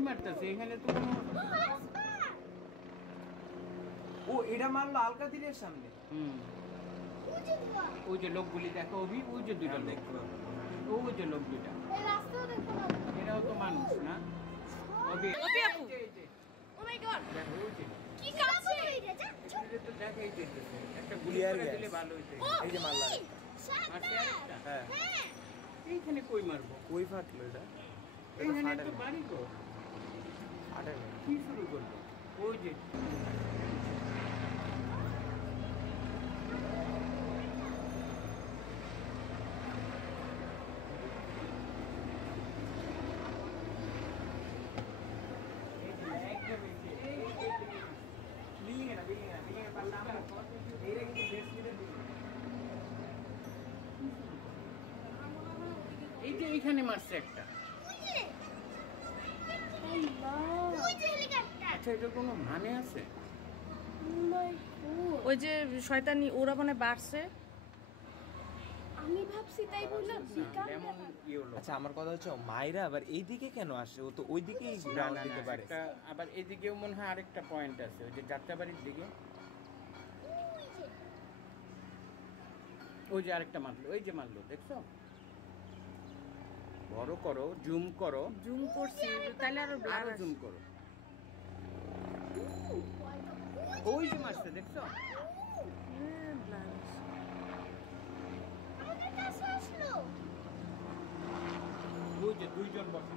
কই মারতেছে এখানে তো কোনো ও এটা মারলো আলকাদিরের সামনে ওই যে লোকগুলি দেখো অভি ওই যে দুইটা লোক ওই যে লোক দুইটা এরাও তো মানুষ না অভি আপু ও মাই গড দেখো ওই যে কি কাছে এটা তো দেখাই দিতেছে একটা গুলি করে দিলে ভালো হইতো এই যে মারলা মারছে আরেকটা হ্যাঁ এইখানে কই মারবো কই ফাটলো এটা এইখানে তো বাড়ি গো ফাটে না কি শুরু করলো ওই যে এই যে এইখানে মারছে একটা আচ্ছা এটা কোনো মানে আছে ওই যে শয়তানি ওরা মানে বাড়ছে আমি ভাবছি তাই বললাম এমন কি হলো আচ্ছা আমার কথা হচ্ছে মাইরা আবার এইদিকে কেন আসে ও তো ওইদিকেই গ্রাউন্ড দিতে পারে একটা আবার এদিকেও মনে হয় আরেকটা পয়েন্ট আছে ওই যে যাত্রাবাড়ির দিকে ওই যে আরেকটা মারলো ওই যে মারলো দেখছো বড় করো জুম করো জুম করছি তাহলে আরো ব্লার আরো জুম করো ওই যে মারছে দেখছো ওই যে দুইজন বসে